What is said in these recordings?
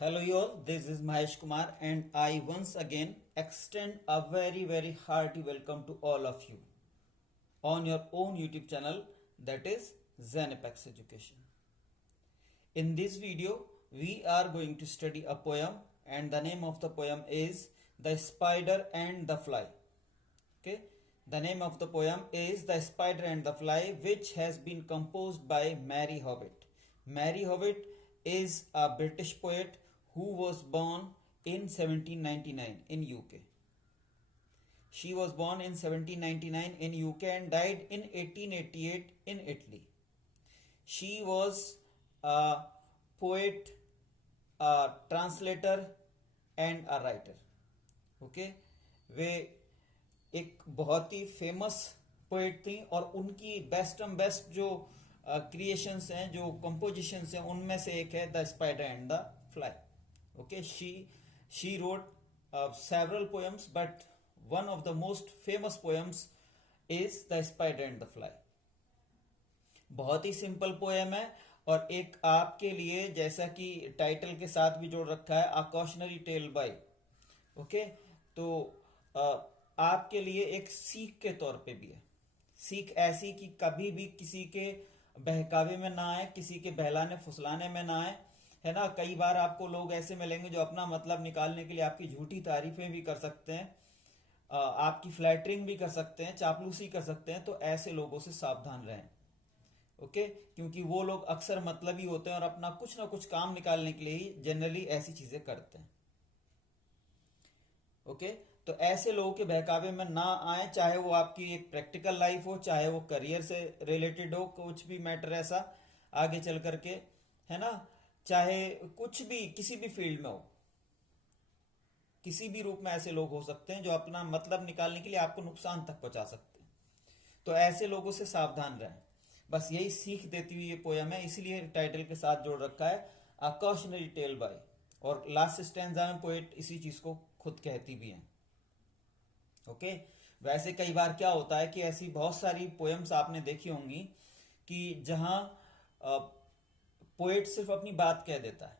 Hello you all, this is Mahesh Kumar and I once again extend a very hearty welcome to all of you on your own YouTube channel, that is Zen Apex Education. In this video, we are going to study a poem and the name of the poem is The Spider and the Fly. Okay, the name of the poem is The Spider and the Fly, which has been composed by Mary Howitt. Mary Howitt is a British poet who was born in 1799 in UK. She was born in 1799 in UK and died in 1888 in Italy. She was a poet, a translator and a writer. Okay वे एक बहुत ही famous poet थी और उनकी best जो creations हैं, जो compositions हैं, उनमें से एक है the spider and the fly. Okay, she wrote several poems, but one of the most famous poems is the spider and the fly. बहुत ही सिंपल पोएम है और एक आपके लिए, जैसा कि टाइटल के साथ भी जोड़ रखा है, अ कॉशनरी टेल बाय. ओके, तो आपके लिए एक सीख के तौर पे भी है. सीख ऐसी कि कभी भी किसी के बहकावे में ना आए, किसी के बहलाने फुसलाने में ना आए, है ना. कई बार आपको लोग ऐसे मिलेंगे जो अपना मतलब निकालने के लिए आपकी झूठी तारीफें भी कर सकते हैं, आपकी फ्लैटरिंग भी कर सकते हैं, चापलूसी कर सकते हैं. तो ऐसे लोगों से सावधान रहें. ओके, क्योंकि वो लोग अक्सर मतलबी होते हैं और अपना कुछ ना कुछ काम निकालने के लिए ही जनरली ऐसी चीजें करते हैं. ओके, तो ऐसे लोगों के बहकावे में ना आए, चाहे वो आपकी एक प्रैक्टिकल लाइफ हो, चाहे वो करियर से रिलेटेड हो, कुछ भी मैटर ऐसा आगे चल करके, है ना, चाहे कुछ भी किसी भी फील्ड में हो, किसी भी रूप में ऐसे लोग हो सकते हैं जो अपना मतलब निकालने के लिए आपको नुकसान तक पहुंचा सकते हैं. तो ऐसे लोगों से सावधान रहें. बस यही सीख देती हुई ये पोयम है, इसीलिए टाइटल के साथ जोड़ रखा है अ कॉशनरी टेल बाय. और लास्ट स्टैंजा में पोएट इसी चीज को खुद कहती भी हैं. ओके, वैसे कई बार क्या होता है कि ऐसी बहुत सारी पोएम्स आपने देखी होंगी कि जहां पोएट सिर्फ अपनी बात कह देता है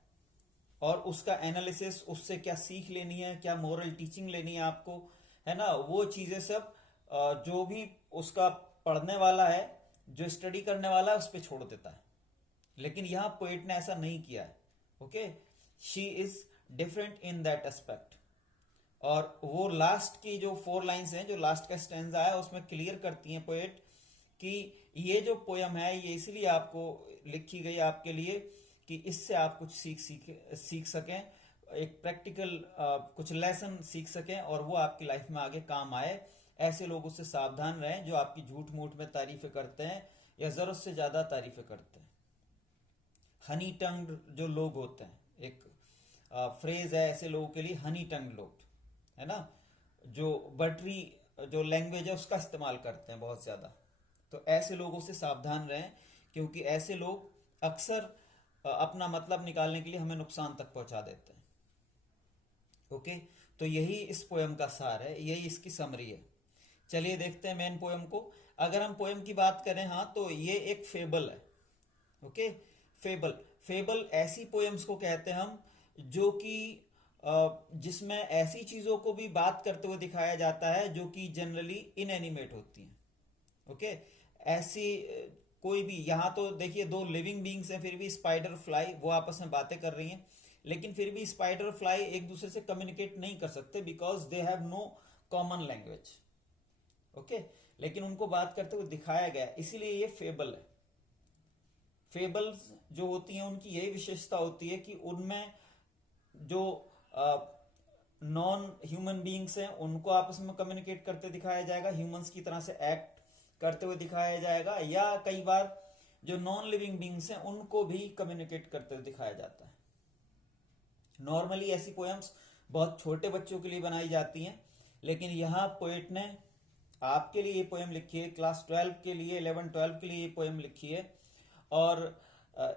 और उसका एनालिसिस, उससे क्या सीख लेनी है, क्या मोरल टीचिंग लेनी है आपको, है ना, वो चीजें सब जो भी उसका पढ़ने वाला है, जो स्टडी करने वाला है, उस पर छोड़ देता है. लेकिन यहां पोएट ने ऐसा नहीं किया है. Okay, she is different in that aspect. और वो लास्ट की जो 4 लाइन्स हैं, जो लास्ट का स्टैंजा है, उसमें क्लियर करती हैं पोएट कि ये जो पोयम है ये इसलिए आपको लिखी गई आपके लिए कि इससे आप कुछ सीख सकें, एक प्रैक्टिकल कुछ लेसन सीख सकें और वो आपकी लाइफ में आगे काम आए. ऐसे लोगों से सावधान रहें जो आपकी झूठ मूठ में तारीफें करते हैं या जरूरत से ज्यादा तारीफें करते हैं. हनी टंग्ड जो लोग होते हैं, एक फ्रेज है ऐसे लोगों के लिए, हनी टंग्ड लोग, है ना, जो बटरी जो लैंग्वेज है उसका इस्तेमाल करते हैं बहुत ज्यादा. तो ऐसे लोगों से सावधान रहें क्योंकि ऐसे लोग अक्सर अपना मतलब निकालने के लिए हमें नुकसान तक पहुंचा देते हैं. ओके, तो यही इस पोयम का सार है, यही इसकी समरी है. चलिए देखते हैं मेन पोयम को. अगर हम पोयम की बात करें, हाँ, तो ये एक फेबल है. ओके, फेबल ऐसी पोयम्स को कहते हैं हम जो कि जिसमें ऐसी चीजों को भी बात करते हुए दिखाया जाता है जो कि जनरली इनएनिमेट होती हैं. ओके, ऐसी कोई भी, यहां तो देखिए 2 लिविंग बींग्स हैं, फिर भी स्पाइडर फ्लाई वो आपस में बातें कर रही हैं, लेकिन फिर भी स्पाइडर फ्लाई एक दूसरे से कम्युनिकेट नहीं कर सकते because they have no common language. Okay, लेकिन उनको बात करते हुए दिखाया गया, इसीलिए ये फेबल है. फेबल्स जो होती हैं उनकी यही विशेषता होती है कि उनमें जो नॉन ह्यूमन बीइंग्स हैं उनको आपस में कम्युनिकेट करते दिखाया जाएगा, ह्यूमंस की तरह से एक्ट करते हुए दिखाया जाएगा, या कई बार जो नॉन लिविंग बीइंग्स हैं उनको भी कम्युनिकेट करते हुए दिखाया जाता है. नॉर्मली ऐसी पोएम्स बहुत छोटे बच्चों के लिए बनाई जाती हैं, लेकिन यहाँ पोएट ने आपके लिए ये पोएम लिखी है, क्लास 12 के लिए, 11-12 के लिए ये पोएम लिखी है. और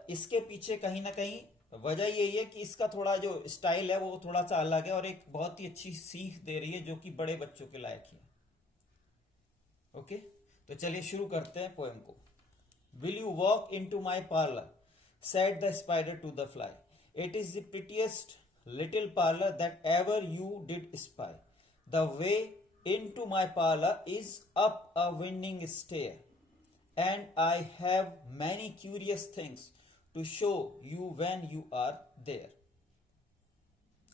इसके पीछे कहीं ना कहीं वजह यही है कि इसका थोड़ा जो स्टाइल है वो थोड़ा सा अलग है और एक बहुत ही अच्छी सीख दे रही है जो कि बड़े बच्चों के लायक है. ओके, तो चलिए शुरू करते हैं पोएम को. Will you walk into my parlour, said the spider to the fly. It is the prettiest little parlour that ever you did spy. The way into my parlour is up a winding stair, and I have many curious things to show you when you are there.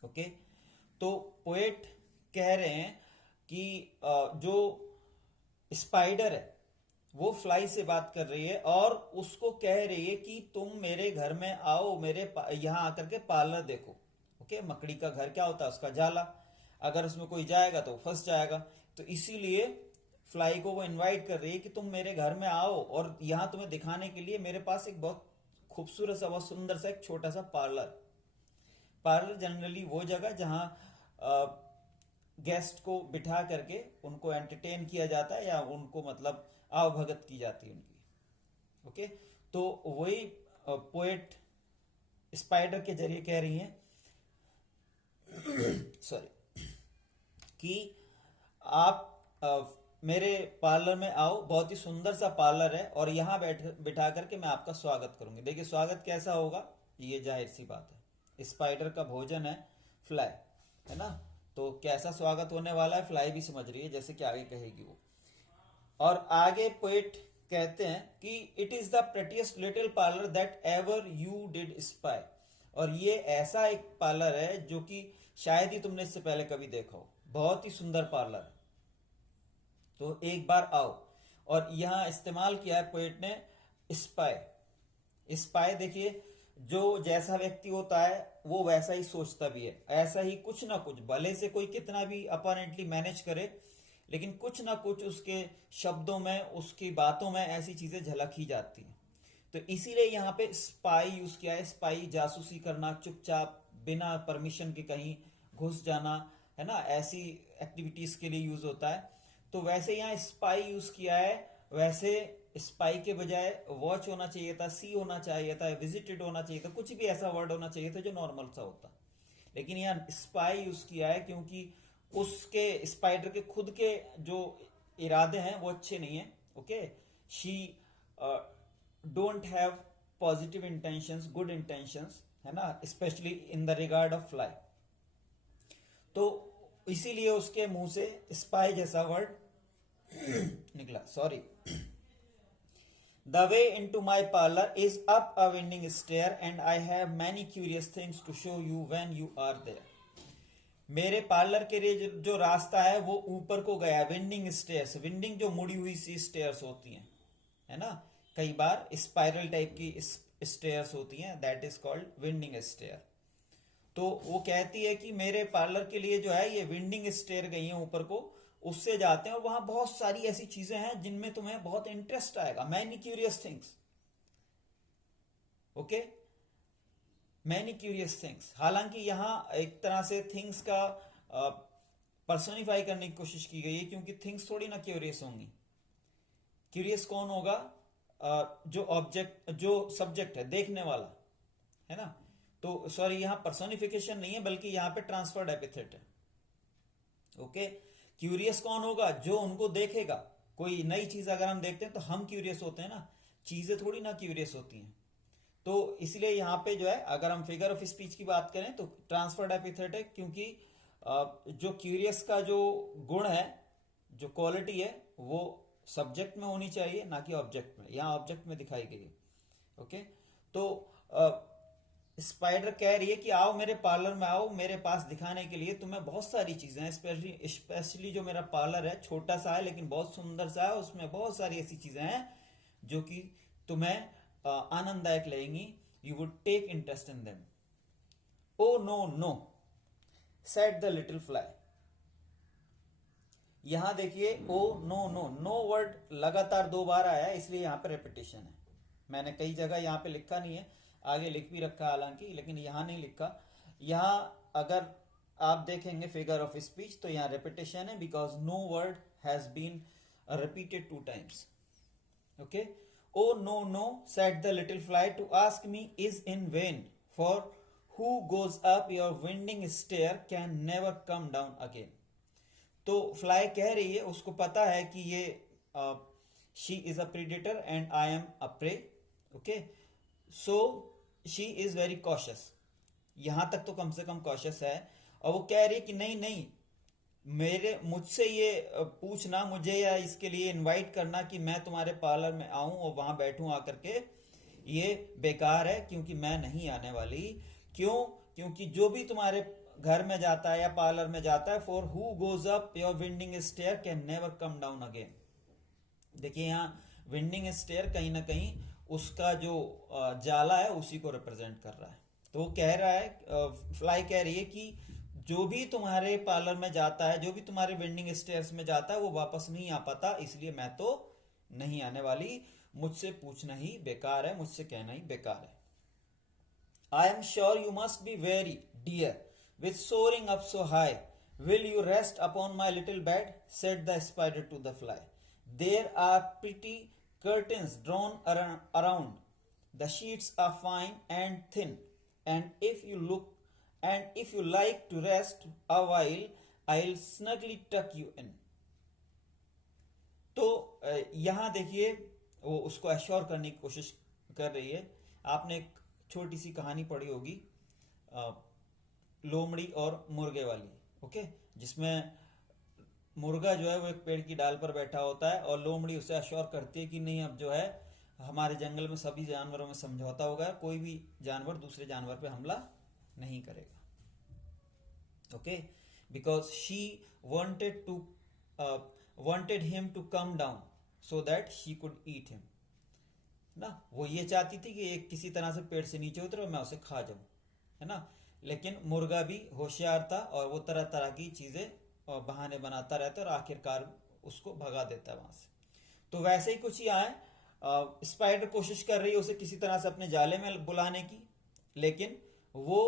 Okay? तो poet कह रहे हैं कि जो spider है वो fly से बात कर रही है और उसको कह रही है कि तुम मेरे घर में आओ, मेरे यहाँ आकर के पार्लर देखो. ओके? मकड़ी का घर क्या होता है? उसका जाला. अगर उसमें कोई जाएगा तो फंस जाएगा. तो इसीलिए फ्लाई को वो इनवाइट कर रही है कि तुम मेरे घर में आओ और यहाँ तुम्हें दिखाने के लिए मेरे पास एक बहुत खूबसूरत सा, बहुत सुंदर सा एक छोटा सा पार्लर. पार्लर जनरली वो जगह जहाँ गेस्ट को बिठा करके उनको एंटरटेन किया जाता है या उनको मतलब आवभगत की जाती है उनकी. ओके? तो वही पोएट स्पाइडर के जरिए कह रही हैं सॉरी कि आप मेरे पार्लर में आओ, बहुत ही सुंदर सा पार्लर है और यहाँ बिठा करके मैं आपका स्वागत करूंगी. देखिए स्वागत कैसा होगा, ये जाहिर सी बात है, स्पाइडर का भोजन है फ्लाई, है ना. तो कैसा स्वागत होने वाला है फ्लाई भी समझ रही है, जैसे कि आगे कहेगी वो. और आगे पोएट कहते हैं कि it is the prettiest little parlour that ever you did spy. और ये ऐसा एक पार्लर है जो कि शायद ही तुमने इससे पहले कभी देखा हो. बहुत ही सुंदर पार्लर है. तो एक बार आओ. और यहां इस्तेमाल किया है पोएट ने स्पाई. स्पाई देखिए, जो जैसा व्यक्ति होता है वो वैसा ही सोचता भी है. ऐसा ही कुछ ना कुछ, भले से कोई कितना भी अपरेंटली मैनेज करे, लेकिन कुछ ना कुछ उसके शब्दों में, उसकी बातों में ऐसी चीजें झलक ही जाती हैं. तो इसीलिए यहाँ पे स्पाई यूज किया है. स्पाई जासूसी करना, चुपचाप बिना परमिशन के कहीं घुस जाना, है ना, ऐसी एक्टिविटीज के लिए यूज होता है. तो वैसे यहाँ स्पाई यूज किया है. वैसे स्पाई के बजाय वॉच होना चाहिए था, सी होना चाहिए था, विजिटेड होना चाहिए था, कुछ भी ऐसा वर्ड होना चाहिए था जो नॉर्मल सा होता. लेकिन यहाँ स्पाई यूज किया है क्योंकि उसके स्पाइडर के खुद के जो इरादे हैं वो अच्छे नहीं है. Okay? She don't have positive intentions, good intentions, है ना, specially in the regard of fly. तो इसीलिए उसके मुंह से स्पाई जैसा वर्ड निकला. Sorry. The way into my parlour is up a winding stair and I have many curious things to show you when you are there. मेरे parlour के लिए जो रास्ता है वो ऊपर को गया है. विंडिंग स्टेयर्स, विंडिंग जो मुड़ी हुई सी स्टेयर्स होती हैं, है ना, कई बार स्पाइरल टाइप की स्टेयर्स होती हैं, that is called winding stair. तो वो कहती है कि मेरे पार्लर के लिए जो है ये विंडिंग स्टेयर गई है ऊपर को, उससे जाते हैं और वहां बहुत सारी ऐसी चीजें हैं जिनमें तुम्हें बहुत इंटरेस्ट आएगा. Many curious things. Okay? Many curious things. हालांकि यहां एक तरह से थिंग्स का पर्सोनिफाई करने की कोशिश की गई है, क्योंकि थिंग्स थोड़ी ना क्यूरियस होंगी. क्यूरियस कौन होगा? जो ऑब्जेक्ट, जो सब्जेक्ट है, देखने वाला, है ना. तो सॉरी, यहां पर्सोनिफिकेशन नहीं है बल्कि यहां पे ट्रांसफर्ड एपिथेट है. ओके? क्यूरियस कौन होगा? जो उनको देखेगा. कोई नई चीज अगर हम देखते हैं तो हम क्यूरियस होते हैं ना, चीजें थोड़ी ना क्यूरियस होती हैं. तो इसलिए यहां पे जो है, अगर हम फिगर ऑफ स्पीच की बात करें तो ट्रांसफर्ड एपिथेट है, क्योंकि जो क्यूरियस का जो गुण है, जो क्वालिटी है, वो सब्जेक्ट में होनी चाहिए, ना कि ऑब्जेक्ट में. यहां ऑब्जेक्ट में दिखाई गई है. ओके? तो स्पाइडर कह रही है कि आओ मेरे पार्लर में आओ, मेरे पास दिखाने के लिए तुम्हें बहुत सारी चीजें हैं. स्पेशली जो मेरा पार्लर है, छोटा सा है लेकिन बहुत सुंदर सा है, उसमें बहुत सारी ऐसी चीजें हैं जो कि तुम्हें आनंददायक लगेंगी. You would take interest in them. Oh no no, said the little fly. यहां देखिए, oh no no, no word लगातार 2 बार आया है, इसलिए यहां पे रेपिटेशन है. मैंने कई जगह यहां पे लिखा नहीं है, आगे लिख भी रखा हालांकि, लेकिन यहां नहीं लिखा. यहां अगर आप देखेंगे फिगर ऑफ स्पीच तो यहां रेपिटेशन है, because no word has been repeated 2 times. Okay? Oh no no, said the little fly, to ask me is in vain, for who goes up your winding stair can never come down again. तो fly कह रही है, उसको पता है कि ये she is a predator and I am a prey. Okay? So she is very cautious. यहां तक तो कम से कम कॉशियस है। और वो कह रही है कि नहीं नहीं, मेरे मुझसे ये पूछना मुझे या इसके लिए इनवाइट करना कि मैं तुम्हारे पार्लर में आऊं और वहां बैठूं आकर के, ये बेकार है, क्योंकि मैं नहीं आने वाली। क्यों? क्योंकि जो भी तुम्हारे घर में जाता है या पार्लर में जाता है, for who goes up your winding stair can never come down again. देखिए यहाँ विंडिंग स्टेयर कहीं ना कहीं उसका जो जाला है उसी को रिप्रेजेंट कर रहा है। तो वो कह रहा है, फ्लाई कह रही है कि जो भी तुम्हारे पार्लर में जाता है, जो भी तुम्हारे विंडिंग स्टेयर्स में जाता है, वो वापस नहीं आ पाता, इसलिए मैं तो नहीं आने वाली। मुझसे पूछना ही बेकार है, मुझसे कहना ही बेकार है। I am sure you must be weary, dear, with soaring up so high. Will you rest upon my little bed? Said the spider to the fly. There are pretty curtains drawn around. The sheets are fine and thin, and if you like to rest a while, I'll snugly tuck you in. तो यहाँ देखिए वो उसको assure करने की कोशिश कर रही है। आपने एक छोटी सी कहानी पढ़ी होगी, अ, लोमड़ी और मुर्गे वाली, ओके, जिसमें मुर्गा जो है वो एक पेड़ की डाल पर बैठा होता है और लोमड़ी उसे एश्योर करती है कि नहीं, अब जो है हमारे जंगल में सभी जानवरों में समझौता होगा, कोई भी जानवर दूसरे जानवर पे हमला नहीं करेगा, okay, because she wanted to uh, wanted him to come down so that she could eat him। ना वो ये चाहती थी कि एक किसी तरह से पेड़ से नीचे उतरे और मैं उसे खा जाऊं, है ना। लेकिन मुर्गा भी होशियार था और वो तरह तरह की चीजें बहाने बनाता रहता है और आखिरकार उसको भगा देता है वहां से। तो वैसे ही कुछ यहाँ है, स्पाइडर कोशिश कर रही है उसे किसी तरह से अपने जाले में बुलाने की, लेकिन वो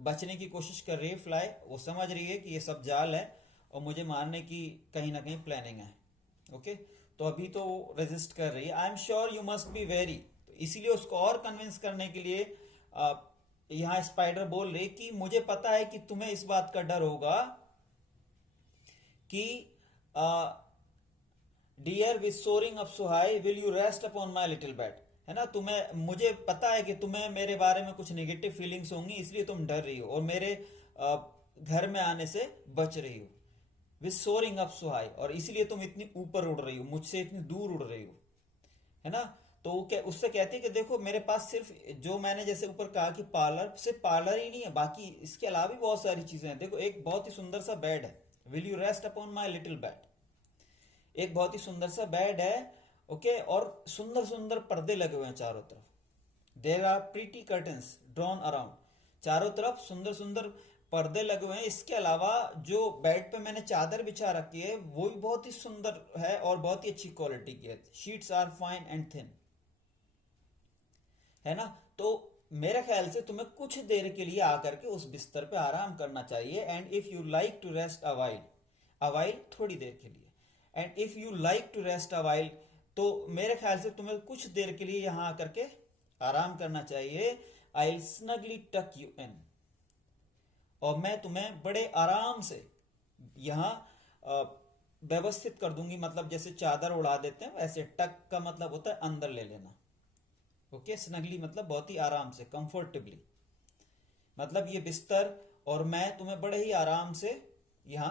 बचने की कोशिश कर रही है। फ्लाई वो समझ रही है कि ये सब जाल है और मुझे मारने की कहीं ना कहीं प्लानिंग है, ओके। तो अभी तो वो रेजिस्ट कर रही है। I am sure you must be very, तो इसीलिए उसको और कन्विंस करने के लिए यहाँ स्पाइडर बोल रही कि मुझे पता है कि तुम्हें इस बात का डर होगा कि dear with soaring up so high will you rest upon my little bed, है ना। तुम्हें मुझे पता है कि तुम्हें मेरे बारे में कुछ नेगेटिव फीलिंग्स होंगी, इसलिए तुम डर रही हो और मेरे घर में आने से बच रही हो। With soaring up so high, और इसीलिए तुम इतनी ऊपर उड़ रही हो, मुझसे इतनी दूर उड़ रही हो, है ना। तो वो उससे कहती है कि देखो मेरे पास सिर्फ जो मैंने जैसे ऊपर कहा कि पार्लर, सिर्फ पार्लर ही नहीं है, बाकी इसके अलावा भी बहुत सारी चीजें हैं। देखो एक बहुत ही सुंदर सा बेड है, will you rest upon my little bed, एक बहुत ही सुंदर सा बेड है, ओके, और सुंदर सुंदर पर्दे लगे हुए हैं चारों तरफ। There are pretty curtains drawn around, चारों तरफ सुंदर सुंदर पर्दे लगे हुए हैं। इसके अलावा जो बेड पे मैंने चादर बिछा रखी है वो भी बहुत ही सुंदर है और बहुत ही अच्छी क्वालिटी की है। Sheets are fine and thin, है ना। तो मेरे ख्याल से तुम्हें कुछ देर के लिए आकर के उस बिस्तर पे आराम करना चाहिए। And if you like to rest awhile थोड़ी देर के लिए, and if you like to rest awhile, तो मेरे ख्याल से तुम्हें कुछ देर के लिए यहां आकर के आराम करना चाहिए। आई विल स्नगली टक यू इन, और मैं तुम्हें बड़े आराम से यहां व्यवस्थित कर दूंगी, मतलब जैसे चादर उड़ा देते हैं वैसे। टक का मतलब होता है अंदर ले लेना, ओके। स्नगली मतलब बहुत ही आराम से, कंफर्टेबली, मतलब ये बिस्तर और मैं तुम्हें बड़े ही आराम से यहां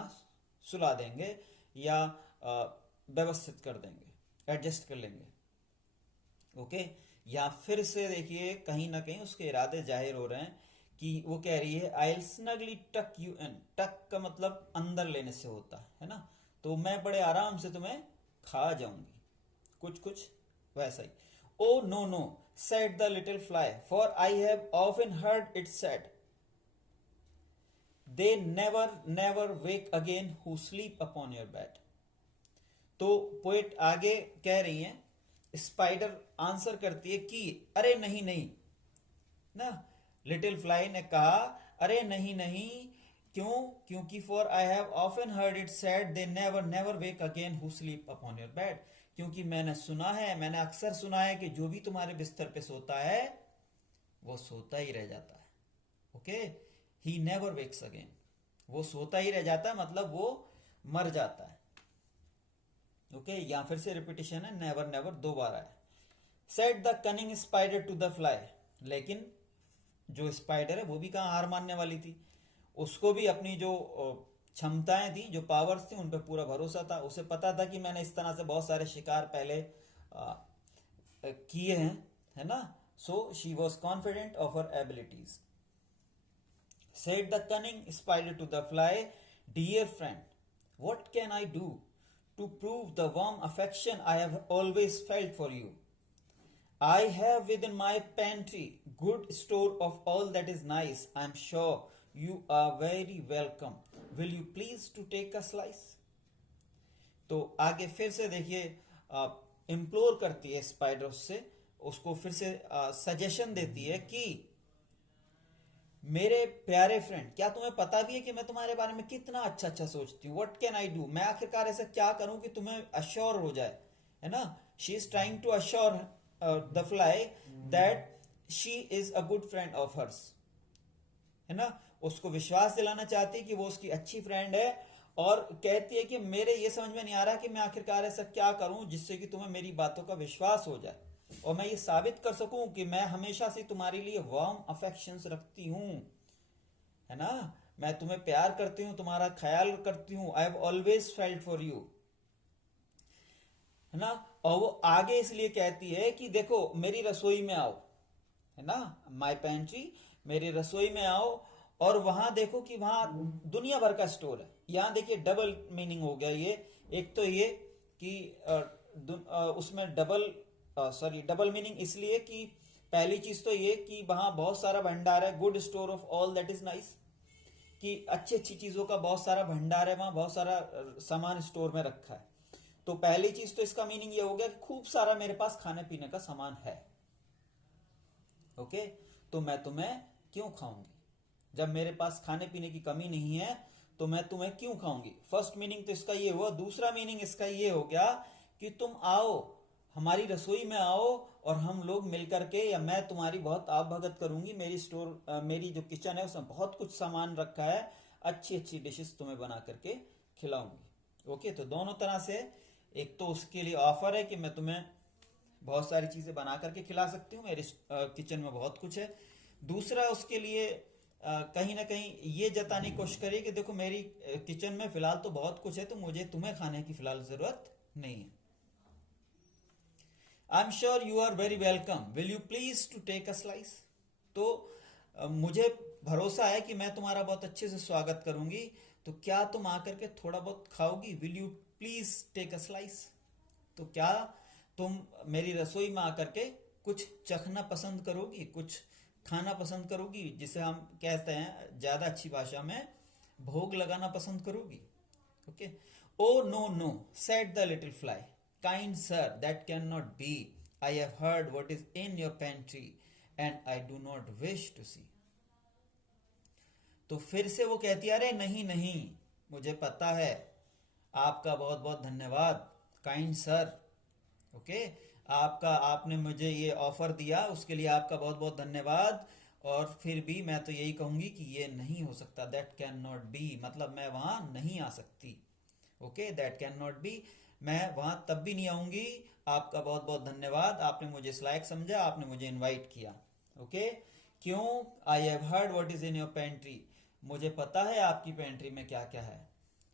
सुला देंगे या व्यवस्थित कर देंगे, एडजस्ट कर लेंगे, ओके। या फिर से देखिए कहीं ना कहीं उसके इरादे जाहिर हो रहे हैं कि वो कह रही है आई विल स्नगली टक यू इन। टक का मतलब अंदर लेने से होता है ना। तो मैं बड़े आराम से तुम्हें खा जाऊंगी, कुछ कुछ वैसा ही। Oh no no, said the little fly, for I have often heard it said, they never wake again who sleep upon your bed। तो पोएट आगे कह रही हैं, स्पाइडर आंसर करती है कि अरे नहीं नहीं ना। लिटिल फ्लाई ने कहा अरे नहीं नहीं, क्यों? क्योंकि for I have often heard it said they never wake again who sleep upon your bed, क्योंकि मैंने सुना है, मैंने अक्सर सुना है कि जो भी तुम्हारे बिस्तर पे सोता है वो सोता ही रह जाता है, okay. He never wakes again, वो सोता ही रह जाता है, मतलब वो मर जाता है, ओके। यहां फिर से रिपीटिशन है, नेवर दो बार है। Said the cunning spider to the fly, लेकिन जो स्पाइडर है वो भी कहाँ हार मानने वाली थी। उसको भी अपनी जो क्षमताएं थी, जो पावर्स थी, उन पर पूरा भरोसा था। उसे पता था कि मैंने इस तरह से बहुत सारे शिकार पहले किए हैं, है ना। So she was confident of her abilities. Said the cunning spider to the fly, "Dear friend, what can I do to prove the warm affection I have always felt for you? I have within my pantry good store of all that is nice. I am sure you are very welcome. Will you please to take a slice?" तो आगे फिर से देखिए, implore करती है spider उससे, उसको फिर से सजेशन देती है कि मेरे प्यारे फ्रेंड, क्या तुम्हें पता भी है कि मैं तुम्हारे बारे में कितना अच्छा अच्छा सोचती हूँ? व्हाट कैन आई डू, मैं आखिरकार ऐसा क्या करूं कि तुम्हें अश्योर हो जाए, है ना। She is trying to assure the fly that she is a good friend of hers, है ना। उसको विश्वास दिलाना चाहती है कि वो उसकी अच्छी फ्रेंड है, और कहती है कि मेरे ये समझ में नहीं आ रहा कि मैं आखिरकार ऐसा क्या करूं जिससे कि तुम्हें मेरी बातों का विश्वास हो जाए, और मैं ये साबित कर सकूं कि मैं हमेशा से तुम्हारे लिए वार्म अफेक्शंस रखती हूं, है ना। मैं तुम्हें प्यार करती हूँ, तुम्हारा ख्याल करती हूँ। I have always felt for you, है ना। और वो आगे इसलिए कहती है कि देखो मेरी रसोई में आओ, है ना, माई पेंट्री, मेरी रसोई में आओ, और वहां देखो कि वहां दुनिया भर का स्टोर है। यहां देखिए डबल मीनिंग हो गया ये। एक तो ये कि उसमें डबल मीनिंग इसलिए कि पहली चीज तो ये कि वहां बहुत सारा भंडार है, good store of all that is nice, कि अच्छी अच्छी चीजों का बहुत सारा भंडार है, वहां बहुत सारा सामान स्टोर में रखा है। तो पहली चीज तो इसका मीनिंग ये हो गया कि खूब सारा मेरे पास खाने पीने का सामान है। ओके, तो मैं तुम्हें क्यों खाऊंगी जब मेरे पास खाने पीने की कमी नहीं है, तो मैं तुम्हें क्यों खाऊंगी। फर्स्ट मीनिंग तो इसका ये हुआ। दूसरा मीनिंग इसका ये हो गया कि तुम आओ, हमारी रसोई में आओ, और हम लोग मिलकर के, या मैं तुम्हारी बहुत आवभगत करूंगी। मेरी जो किचन है उसमें बहुत कुछ सामान रखा है, अच्छी अच्छी डिशेस तुम्हें बना करके खिलाऊंगी। ओके, तो दोनों तरह से, एक तो उसके लिए ऑफर है कि मैं तुम्हें बहुत सारी चीजें बना करके खिला सकती हूँ, मेरे किचन में बहुत कुछ है। दूसरा उसके लिए कहीं ना कहीं ये जताने की कोशिश करिए कि देखो मेरी किचन में फिलहाल तो बहुत कुछ है, तो मुझे तुम्हें खाने की फिलहाल जरूरत नहीं है। I am sure you are very welcome, will you please to take a slice. तो मुझे भरोसा है कि मैं तुम्हारा बहुत अच्छे से स्वागत करूंगी, तो क्या तुम आकर के थोड़ा बहुत खाओगी? Will you please take a slice. तो क्या तुम मेरी रसोई में आकर के कुछ चखना पसंद करोगी, कुछ खाना पसंद करोगी, जिसे हम कहते हैं ज्यादा अच्छी भाषा में भोग लगाना पसंद करोगी? Okay. Oh no no, said the little fly, kind sir, that can not be. I have heard what is in your pantry and I do not wish to see. तो फिर से वो कहती है, अरे नहीं नहीं, मुझे पता है, आपका बहुत बहुत धन्यवाद काइंड सर। ओके, आपने मुझे ये ऑफर दिया, उसके लिए आपका बहुत बहुत धन्यवाद। और फिर भी मैं तो यही कहूंगी कि ये नहीं हो सकता, दैट कैन नॉट बी, मतलब मैं वहां नहीं आ सकती। Okay, that can not B, मैं वहां तब भी नहीं आऊंगी। आपका बहुत बहुत धन्यवाद, आपने मुझे इस लायक समझा, आपने मुझे इनवाइट किया। ओके, क्यों? I have heard what is in your pantry, मुझे पता है आपकी पेंट्री में क्या क्या है।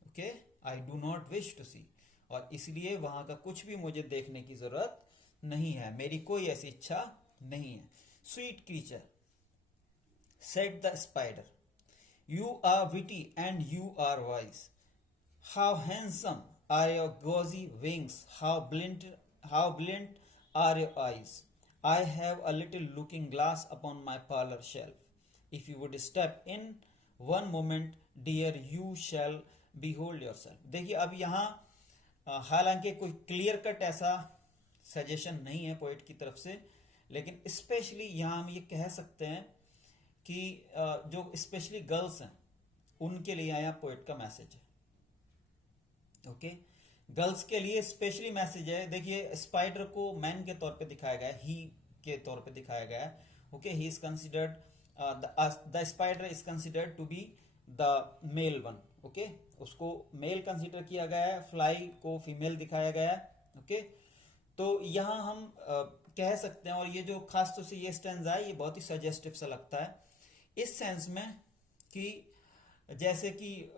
Okay, I do not wish to see, और इसलिए वहां का कुछ भी मुझे देखने की जरूरत नहीं है, मेरी कोई ऐसी इच्छा नहीं है। Sweet creature, said the spider, you are witty and you are wise, how handsome are your gauzy wings, how brilliant are your eyes, I have a little looking glass upon my parlour shelf, if you would step in one moment dear you shall behold yourself। देखिए अब यहाँ हालांकि कोई clear cut ऐसा suggestion नहीं है poet की तरफ से, लेकिन स्पेशली यहाँ हम ये कह सकते हैं कि जो स्पेशली गर्ल्स हैं उनके लिए आया पोइट का मैसेज है। ओके, गर्ल्स के लिए स्पेशली मैसेज है। देखिए स्पाइडर को मैन के तौर पे दिखाया गया है, ही के तौर पे दिखाया गया है। Okay, he is considered, the spider is considered to be the male one. Okay, उसको मेल कंसीडर किया गया है, फ्लाई को फीमेल दिखाया गया है। ओके, तो यहाँ हम कह सकते हैं, और ये जो खास तौर से ये स्टैंजा है ये बहुत ही सजेस्टिव सा लगता है इस सेंस में कि जैसे कि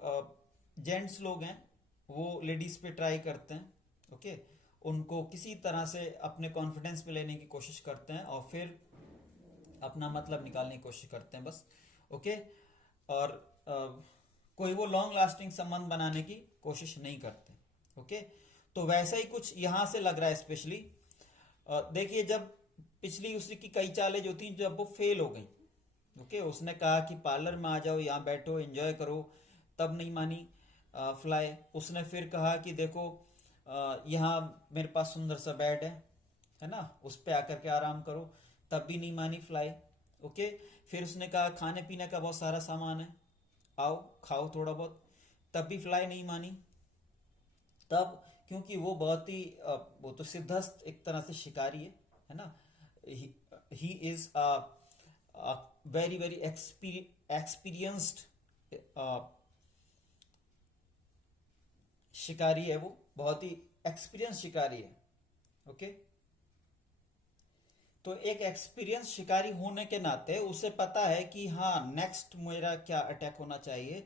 जेंट्स लोग हैं वो लेडीज पे ट्राई करते हैं, ओके, उनको किसी तरह से अपने कॉन्फिडेंस पे लेने की कोशिश करते हैं और फिर अपना मतलब निकालने की कोशिश करते हैं बस, ओके। और अ, कोई वो लॉन्ग लास्टिंग संबंध बनाने की कोशिश नहीं करते, ओके। तो वैसा ही कुछ यहाँ से लग रहा है स्पेशली। देखिए, जब पिछली उसकी की कई चालें जो थी जब वो फेल हो गई, ओके, उसने कहा कि पार्लर में आ जाओ, यहाँ बैठो, एंजॉय करो, तब नहीं मानी फ्लाई। उसने फिर कहा कि देखो यहाँ मेरे पास सुंदर सा बेड है ना, उस पे आकर के आराम करो, तब भी नहीं मानी फ्लाई, ओके। फिर उसने कहा खाने पीने का बहुत सारा सामान है, आओ खाओ थोड़ा बहुत, तब भी फ्लाई नहीं मानी। तब क्योंकि वो बहुत ही वो तो सिद्धस्त एक तरह से शिकारी है ना, he is very very experienced शिकारी है, वो बहुत ही एक्सपीरियंस शिकारी है, ओके। तो एक एक्सपीरियंस शिकारी होने के नाते उसे पता है कि हाँ नेक्स्ट मेरा क्या अटैक होना चाहिए,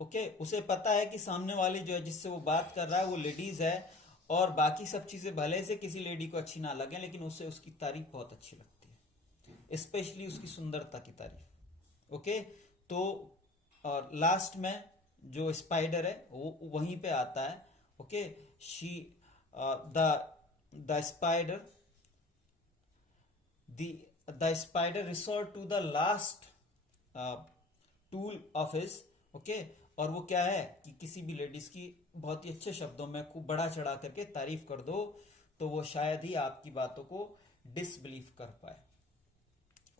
ओके। उसे पता है कि सामने वाली जो है जिससे वो बात कर रहा है वो लेडीज है, और बाकी सब चीजें भले से किसी लेडी को अच्छी ना लगे लेकिन उसे उसकी तारीफ बहुत अच्छी लगती है, स्पेशली उसकी सुंदरता की तारीफ, ओके। तो और लास्ट में जो स्पाइडर है वो वहीं पे आता है, okay. She the the spider the spider resort to the last tool of his, okay. और वो क्या है कि किसी भी लेडीज की बहुत ही अच्छे शब्दों में खूब बड़ा चढ़ा करके तारीफ कर दो तो वो शायद ही आपकी बातों को डिसबिलीव कर पाए,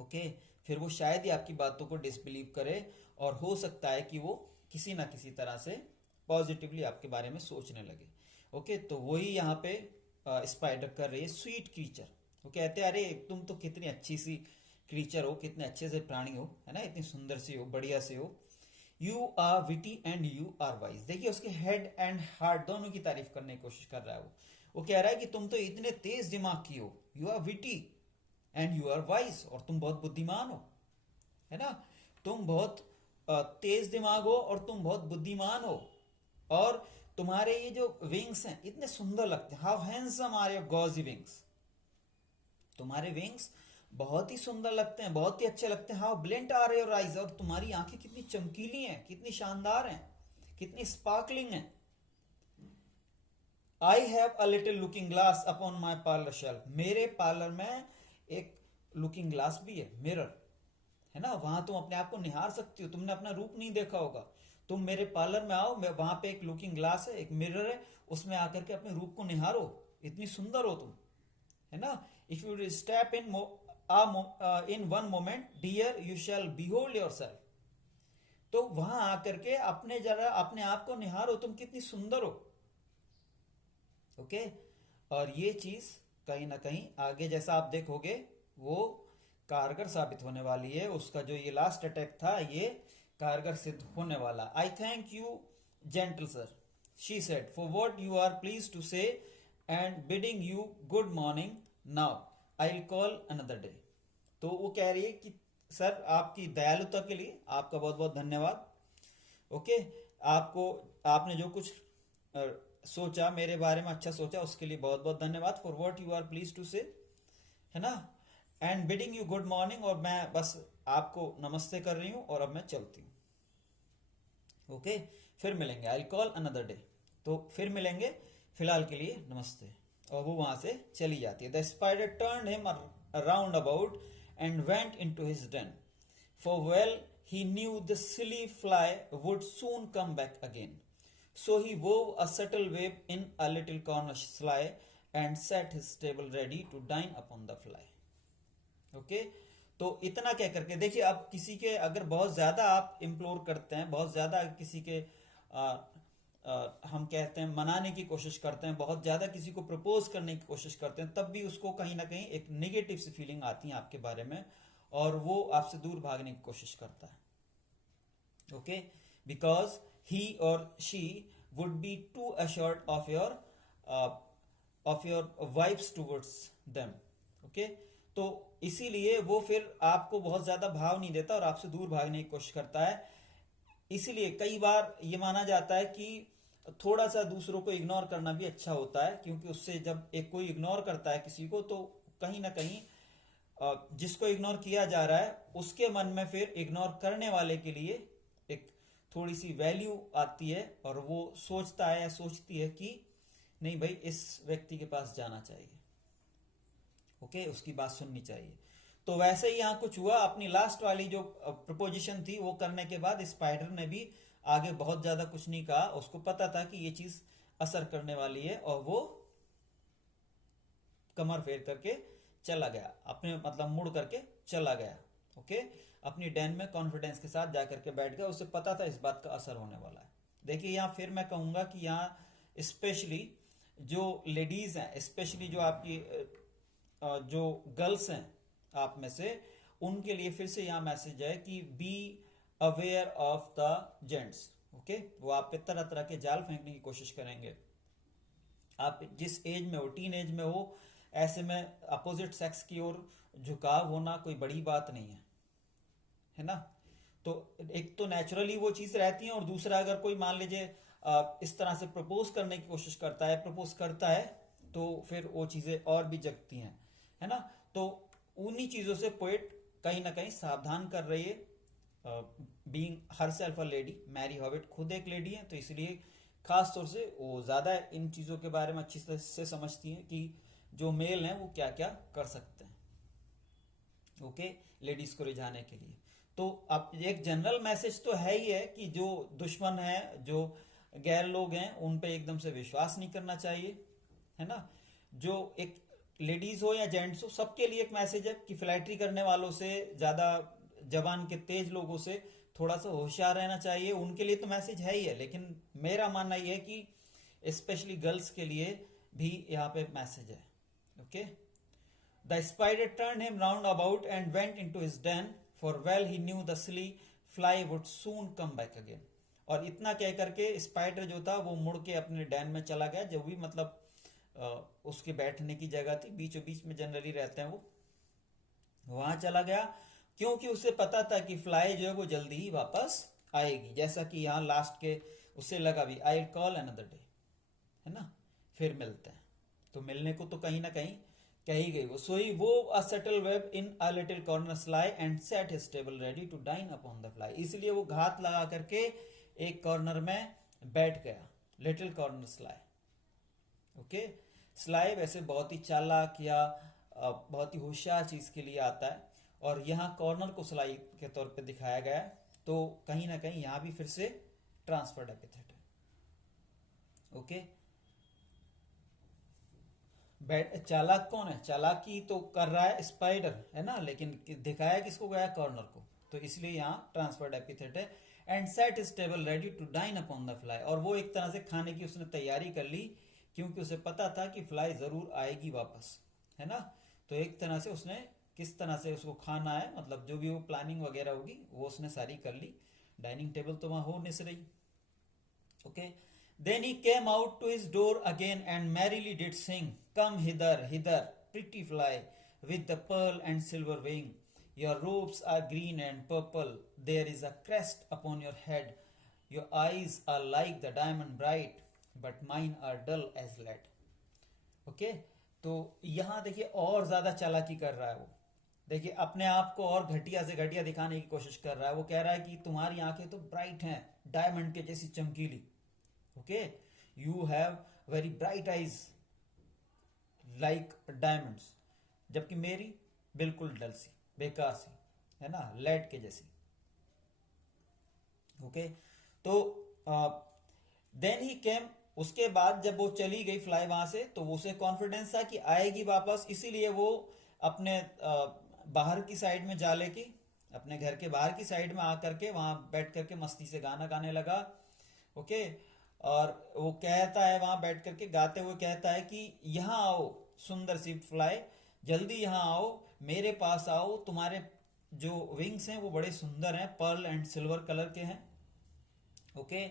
ओके। फिर वो शायद ही आपकी बातों को डिसबिलीव करे, और हो सकता है कि वो किसी ना किसी तरह से पॉजिटिवली आपके बारे में सोचने लगे, ओके। तो वही यहाँ पे स्पाइडर कर रही है, स्वीट क्रीचर। वो कहते हैं अरे तुम तो कितनी अच्छी सी क्रीचर हो, कितने अच्छे से प्राणी हो, है ना, इतनी सुंदर सी हो, बढ़िया से हो। You are witty and you are wise. देखिए उसके हेड एंड हार्ट दोनों की तारीफ करने की कोशिश कर रहा है वो कह रहा है कि तुम तो इतने तेज दिमाग की हो, you are witty and you are wise, और तुम बहुत बुद्धिमान हो, है ना। तुम बहुत तेज दिमाग हो और तुम बहुत बुद्धिमान हो, और तुम्हारे ये जो विंग्स हैं इतने सुंदर लगते हैं, how handsome are your gauzy wings. तुम्हारे विंग्स बहुत ही सुंदर लगते हैं, बहुत ही अच्छे लगते हैं। How brilliant are your eyes, और तुम्हारी आंखें कितनी चमकीली हैं, कितनी शानदार हैं, कितनी स्पार्कलिंग हैं। आई have a little looking glass upon my parlour shelf, मेरे पार्लर में एक लुकिंग ग्लास भी है, मिरर, है ना, वहां तुम अपने आप को निहार सकती हो। तुमने अपना रूप नहीं देखा होगा, तुम मेरे पार्लर में आओ, मैं वहां पे एक लुकिंग ग्लास है, एक मिरर है, उसमें आकर के अपने रूप को निहारो, इतनी सुंदर हो तुम, है ना। If you step in one moment dear you shall behold yourself. तो वहां आकर के अपने जरा अपने आप को निहारो, तुम कितनी सुंदर हो, ओके। और ये चीज कहीं ना कहीं आगे जैसा आप देखोगे वो कारगर साबित होने वाली है। उसका जो ये लास्ट अटैक था ये कारगर सिद्ध होने वाला। I thank you gentle sir, she said, for what you are please to say and bidding you good morning, now I will call another day. तो वो कह रही है कि सर आपकी दयालुता के लिए आपका बहुत बहुत धन्यवाद, ओके। आपको आपने जो कुछ सोचा मेरे बारे में अच्छा सोचा उसके लिए बहुत बहुत धन्यवाद। For what you are please to say, है ना, and bidding you good morning, और मैं बस आपको नमस्ते कर रही हूँ और अब मैं चलती हूँ, ओके। फिर मिलेंगे, आई कॉल अनदर डे, तो फिर मिलेंगे, फिलहाल के लिए नमस्ते। और वो वहां से चली जाती है। The spider turned him around about and went into his den, for well he knew the silly fly would soon come back again. So he wove a subtle web in a little corner sly and set his table ready to dine upon the fly. Okay, तो इतना कह करके देखिए, अब किसी के अगर बहुत ज्यादा आप इम्प्लोर करते हैं, बहुत ज्यादा किसी के हम कहते हैं मनाने की कोशिश करते हैं, बहुत ज्यादा किसी को प्रपोज करने की कोशिश करते हैं, तब भी उसको कहीं ना कहीं एक नेगेटिव सी फीलिंग आती है आपके बारे में, और वो आपसे दूर भागने की कोशिश करता है, ओके। बिकॉज ही और she would be to assured of your vibes towards them, okay, तो इसीलिए वो फिर आपको बहुत ज्यादा भाव नहीं देता और आपसे दूर भागने की कोशिश करता है। इसीलिए कई बार ये माना जाता है कि थोड़ा सा दूसरों को इग्नोर करना भी अच्छा होता है, क्योंकि उससे जब एक कोई इग्नोर करता है किसी को, तो कहीं ना कहीं जिसको इग्नोर किया जा रहा है उसके मन में फिर इग्नोर करने वाले के लिए एक थोड़ी सी वैल्यू आती है, और वो सोचता है या सोचती है कि नहीं भाई, इस व्यक्ति के पास जाना चाहिए, ओके, उसकी बात सुननी चाहिए। तो वैसे ही यहाँ कुछ हुआ, अपनी लास्ट वाली जो प्रपोजिशन थी वो करने के बाद स्पाइडर ने भी आगे बहुत ज्यादा कुछ नहीं कहा। उसको पता था कि ये चीज असर करने वाली है, और वो कमर फेर करके चला गया, अपने मतलब मुड़ करके चला गया। ओके, अपनी डैन में कॉन्फिडेंस के साथ जाकर के बैठ गया, उसे पता था इस बात का असर होने वाला है। देखिए यहाँ फिर मैं कहूंगा कि यहाँ स्पेशली जो लेडीज हैं, स्पेशली जो आपकी जो गर्ल्स हैं आप में से, उनके लिए फिर से यहाँ मैसेज है कि be aware of the gents. Okay, वो आप पे तरह तरह के जाल फेंकने की कोशिश करेंगे। आप जिस एज में हो, टीन एज में हो, ऐसे में अपोजिट सेक्स की ओर झुकाव होना कोई बड़ी बात नहीं है ना। तो एक तो नेचुरली वो चीज रहती है, और दूसरा अगर कोई मान लीजिए इस तरह से प्रपोज करने की कोशिश करता है, प्रपोज करता है, तो फिर वो चीजें और भी जगती हैं, है ना। तो उन्हीं चीजों से पोएट कहीं ना कहीं सावधान कर रही है। Being her self a lady, Mary Howitt खुद एक लेडी है, तो इसलिए खास तौर से वो ज्यादा इन चीजों के बारे में अच्छी तरह से समझती हैं कि जो मेल हैं वो क्या क्या कर सकते हैं, ओके, लेडीज को रिझाने के लिए। तो अब एक जनरल मैसेज तो है ही है कि जो दुश्मन है, जो गैर लोग हैं, उन पे एकदम से विश्वास नहीं करना चाहिए, है ना। जो एक लेडीज हो या जेंट्स हो, सबके लिए एक मैसेज है कि फ्लैटरी करने वालों से, ज्यादा जबान के तेज लोगों से थोड़ा सा होशियार रहना चाहिए। उनके लिए तो मैसेज है ही है, लेकिन मेरा मानना यह है कि स्पेशली गर्ल्स के लिए भी यहाँ पे मैसेज है। Okay, the spider turn him round about and went into his den, for well he new the silly fly would soon come back again. और इतना कह करके स्पाइडर जो था वो मुड़ के अपने डैन में चला गया, जो भी मतलब उसके बैठने की जगह थी, बीचों बीच में जनरली रहते हैं वो, वहां चला गया, क्योंकि उसे पता था कि फ्लाई जो है वो जल्दी ही वापस आएगी। जैसा कि यहाँ लास्ट के उससे लगा भी, आई कॉल अनदर डे, है ना, फिर मिलते हैं। तो मिलने को तो कहीं ना कहीं कह ही गई वो। So he wove a subtle web in a little corner sly and set his table ready to dine upon the fly. इसलिए वो घात लगा करके एक कॉर्नर में बैठ गया, little corner sly. Okay, sly वैसे बहुत ही चालाक या बहुत ही होशियार चीज के लिए आता है, और यहाँ कॉर्नर को स्लाई के तौर पे दिखाया गया है, तो कहीं ना कहीं यहाँ भी फिर से ट्रांसफर्ड एपिथेट है। ओके, चालाक कौन है? चालाकी तो कर रहा है स्पाइडर, है ना, लेकिन दिखाया किसको गया? कॉर्नर को। तो इसलिए यहाँ ट्रांसफर्ड एपिथेट है। And set his table ready to dine upon the fly, और वो एक तरह से खाने की उसने तैयारी कर ली, क्योंकि उसे पता था कि फ्लाई जरूर आएगी वापस, है ना। तो एक तरह से उसने किस तरह से उसको खाना है, मतलब जो भी वो प्लानिंग वगैरह होगी वो उसने सारी कर ली। डाइनिंग टेबल तो वहां हो नहीं रही। Okay, then he came out to his door again and merrily did sing, come hither, hither, pretty fly, with the pearl and silver wing. Your robes are green and purple, there is a crest upon your head. Your eyes are like the diamond bright, but mine are dull as lead. Okay, तो यहाँ देखिए और ज्यादा चालाकी कर रहा है वो। देखिए अपने आप को और घटिया से घटिया दिखाने की कोशिश कर रहा है। वो कह रहा है कि तुम्हारी आंखें तो ब्राइट हैं, डायमंड के जैसी चमकीली। Okay, you have very bright eyes like diamonds, जबकि मेरी बिल्कुल डल सी, बेकार सी, है ना, लेड के जैसी। ओके, तो देन ही केम, उसके बाद जब वो चली गई फ्लाई वहां से, तो वो उसे कॉन्फिडेंस था कि आएगी वापस, इसीलिए वो अपने बाहर की साइड में जा लेके, अपने घर के बाहर की साइड में आकर के वहां बैठ करके मस्ती से गाना गाने लगा। ओके, और वो कहता है वहां बैठ करके गाते हुए कहता है कि यहाँ आओ सुंदर सी फ्लाई, जल्दी यहाँ आओ, मेरे पास आओ, तुम्हारे जो विंग्स हैं वो बड़े सुंदर हैं, पर्ल एंड सिल्वर कलर के हैं। ओके,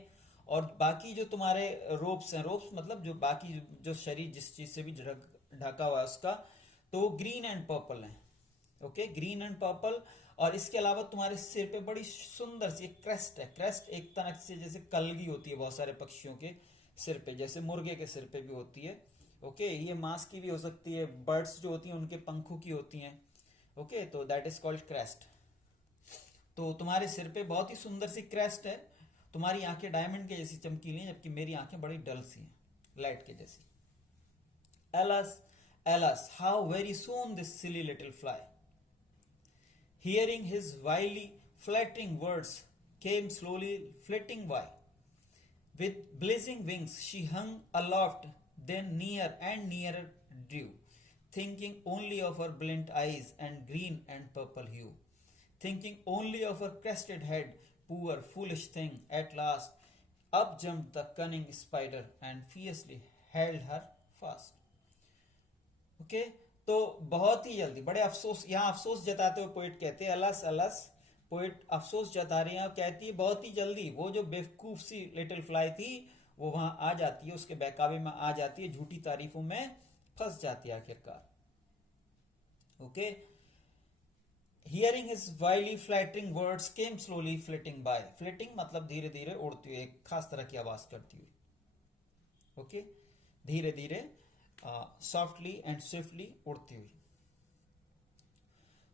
और बाकी जो तुम्हारे रोप्स हैं, रोप्स मतलब जो बाकी जो शरीर जिस चीज से भी ढका हुआ है उसका, तो ग्रीन एंड पर्पल है। Okay, green and purple. और इसके अलावा तुम्हारे सिर पे बड़ी सुंदर सी क्रेस्ट है। क्रेस्ट एक तरह से जैसे कलगी होती है बहुत सारे पक्षियों के सिर पे, जैसे मुर्गे के सिर पे भी होती है। ओके, ये मांस की भी हो सकती है, बर्ड्स जो होती हैं उनके पंखों की होती हैं। ओके, तो दैट इज कॉल्ड क्रेस्ट। तो तुम्हारे सिर पे बहुत ही सुंदर सी क्रेस्ट है। तुम्हारी आंखें डायमंड के जैसी चमकीली हैं, जबकि मेरी आंखें बड़ी डल सी हैं, लाइट के जैसी। Alas, alas, how very soon this silly little fly, hearing his wily, flattering words, came slowly flitting by. With blazing wings she hung aloft, then near and nearer drew, thinking only of her brilliant eyes and green and purple hue, thinking only of her crested head. Poor foolish thing, at last up jumped the cunning spider and fiercely held her fast. Okay, तो बहुत ही जल्दी, बड़े अफसोस, यहाँ अफसोस जताते हुए poet कहते हैं अलस अलस। पोइट अफसोस जता रही है और कहती है बहुत ही जल्दी वो जो बेवकूफ सी लिटिल फ्लाई थी वो वहां आ जाती है, उसके बहकावे में आ जाती है, झूठी तारीफों में फंस जाती है आखिरकार। Okay, hearing his wily flattering words came slowly flitting by. Flitting मतलब धीरे धीरे उड़ती हुई, एक खास तरह की आवाज करती हुई। ओके, धीरे धीरे, सॉफ्टली एंड स्विफ्टली उड़ती हुई।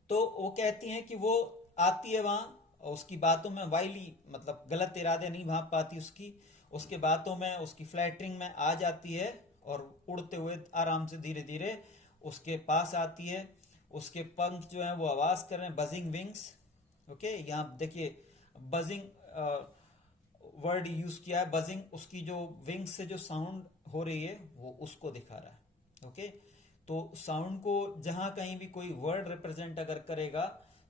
तो वो कहती हैं कि वो आती है वहां, उसकी बातों में वाइली मतलब गलत इरादे नहीं भांप पाती उसकी, उसके बातों में, उसकी फ्लैटरिंग में आ जाती है और उड़ते हुए आराम से धीरे धीरे उसके पास आती है। उसके पंख जो है वो आवाज कर रहे हैं, बजिंग विंग्स। ओके, यहाँ देखिए बजिंग वर्ड यूज किया है। बजिंग उसकी जो विंग्स से जो साउंड हो रही है वो उसको दिखा रहा है। ओके, तो साउंड को जहां कहीं भी कोई वर्ड रिप्रेजेंट अगर करेगा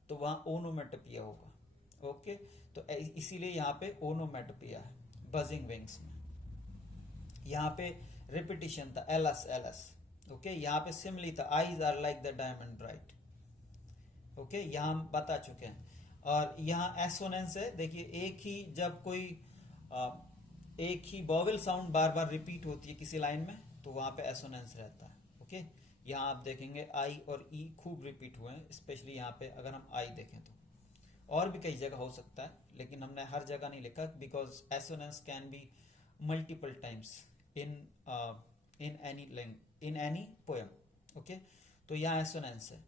तो वहां ओनोमेटोपिया होगा। ओके, तो इसीलिए यहाँ पे ओनोमेटोपिया है बजिंग विंग्स में। यहाँ पे रिपीटिशन था, एलस एलस। ओके, यहाँ पे सिमली था, eyes are like the diamond bright. Okay, यहाँ हम बता चुके हैं। और यहाँ एसोनेंस है, देखिए एक ही जब कोई एक ही वॉवेल साउंड बार बार रिपीट होती है किसी लाइन में तो वहां पे एसोनेंस रहता है। ओके, यहाँ आप देखेंगे आई और ई खूब रिपीट हुए हैं, स्पेशली यहाँ पे अगर हम आई देखें तो। और भी कई जगह हो सकता है लेकिन हमने हर जगह नहीं लिखा, because assonance can be multiple times in in any poem. Okay, तो यहाँ एसोनेंस है।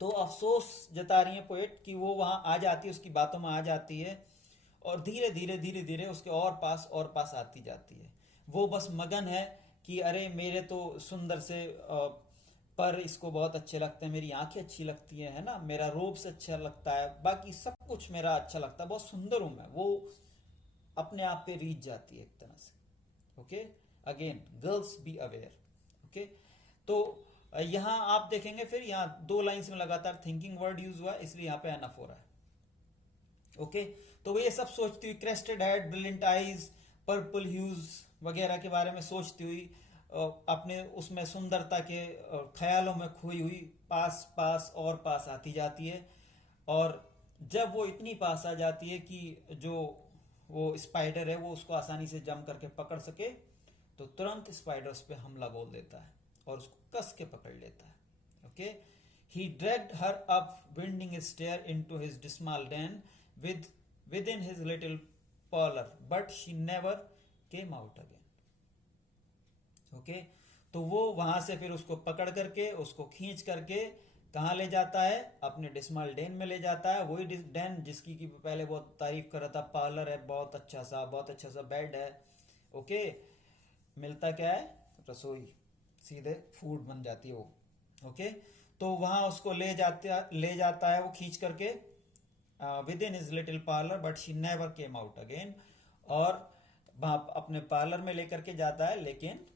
तो अफसोस जता रही है पोएट कि वो वहां आ जाती है, उसकी बातों में आ जाती है और धीरे धीरे उसके और पास आती जाती है। वो बस मगन है कि अरे मेरे तो सुंदर से पर इसको बहुत अच्छे लगते हैं, मेरी आंखें अच्छी लगती है ना, मेरा रोब से अच्छा लगता है, बाकी सब कुछ मेरा अच्छा लगता है, बहुत सुंदर हूं मैं। वो अपने आप पे रीझ जाती है एक तरह से। Okay, again girls be aware. Okay, तो यहां आप देखेंगे फिर यहाँ दो लाइंस में लगातार थिंकिंग वर्ड यूज हुआ, इसलिए यहाँ पे एनफ हो रहा है। ओके, तो वो ये सब सोचती हुई, crested head, brilliant eyes, purple huge वगैरह के बारे में सोचती हुई, अपने उसमें सुंदरता के ख्यालों में खोई हुई पास पास और पास आती जाती है। और जब वो इतनी पास आ जाती है कि जो वो स्पाइडर है वो उसको आसानी से जम करके पकड़ सके, तो तुरंत स्पाइडर उस पर हमला बोल देता है और उसको कस के पकड़ लेता है। Okay, he dragged her up winding stair into his dismal den within his little parlor, but she never came out again. Okay, तो वो वहां से फिर उसको पकड़ करके, उसको खींच करके कहाँ ले जाता है, अपने डिस्मल डेन में ले जाता है। वही डेन जिसकी की पहले बहुत तारीफ कर रहा था, पार्लर है, बहुत अच्छा सा बेड है। ओके, मिलता क्या है, रसोई, सीधे फूड बन जाती है वो। ओके, तो वहां उसको ले जाता है वो खींच करके with in his little parlour, but she never came out again. और वहां अपने पार्लर में लेकर के जाता है, लेकिन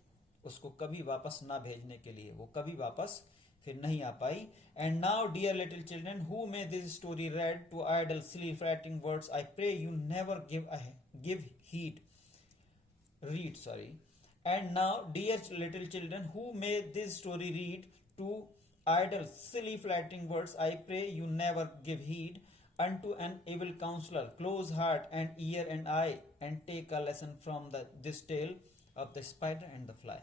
उसको कभी वापस ना भेजने के लिए, वो कभी वापस फिर नहीं आ पाई। And now dear little children who may this story read to idle silly flattering words, I pray you never give heed read sorry and now dear little children who may this story read to idle silly flattering words, I pray you never give heed unto an evil counselor, close heart and ear and eye, and take a lesson from this tale of the spider and the fly.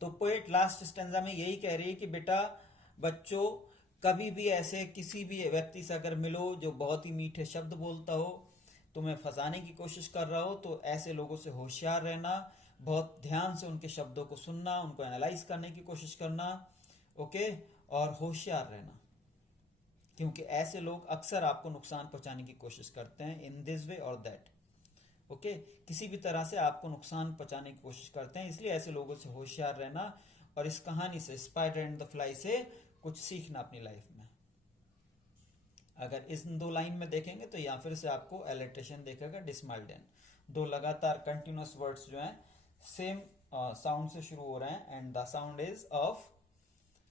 तो poet last stanza में यही कह रही है कि बेटा बच्चों, कभी भी ऐसे किसी भी व्यक्ति से अगर मिलो जो बहुत ही मीठे शब्द बोलता हो, तुम्हें फंसाने की कोशिश कर रहा हो, तो ऐसे लोगों से होशियार रहना, बहुत ध्यान से उनके शब्दों को सुनना, उनको एनालाइज करने की कोशिश करना। ओके, और होशियार रहना, क्योंकि ऐसे लोग अक्सर आपको नुकसान पहुंचाने की कोशिश करते हैं इन दिस वे और दैट। ओके, किसी भी तरह से आपको नुकसान पहुंचाने की कोशिश करते हैं, इसलिए ऐसे लोगों से होशियार रहना। और इस कहानी से, स्पाइडर एंड द फ्लाई से कुछ सीखना अपनी लाइफ में। अगर इस दो लाइन में देखेंगे तो यहाँ फिर से आपको एलिट्रेशन देखेगा, डिसमाल्डेन। दो लगातार कंटिन्यूस वर्ड्स जो हैं सेम साउंड से शुरू हो रहे हैं, and the sound is of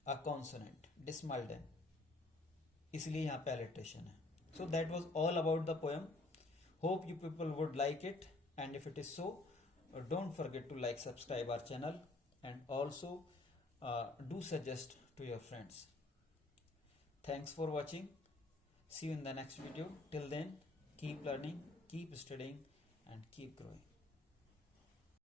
a consonant, dismal den, इसलिए यहाँ पे एलिट्रेशन है। So that was all about the poem. Hope you people would like it, and if it is so, don't forget to like, subscribe our channel, and also do suggest to your friends. Thanks for watching. See you in the next video. Till then, keep learning, keep studying, and keep growing.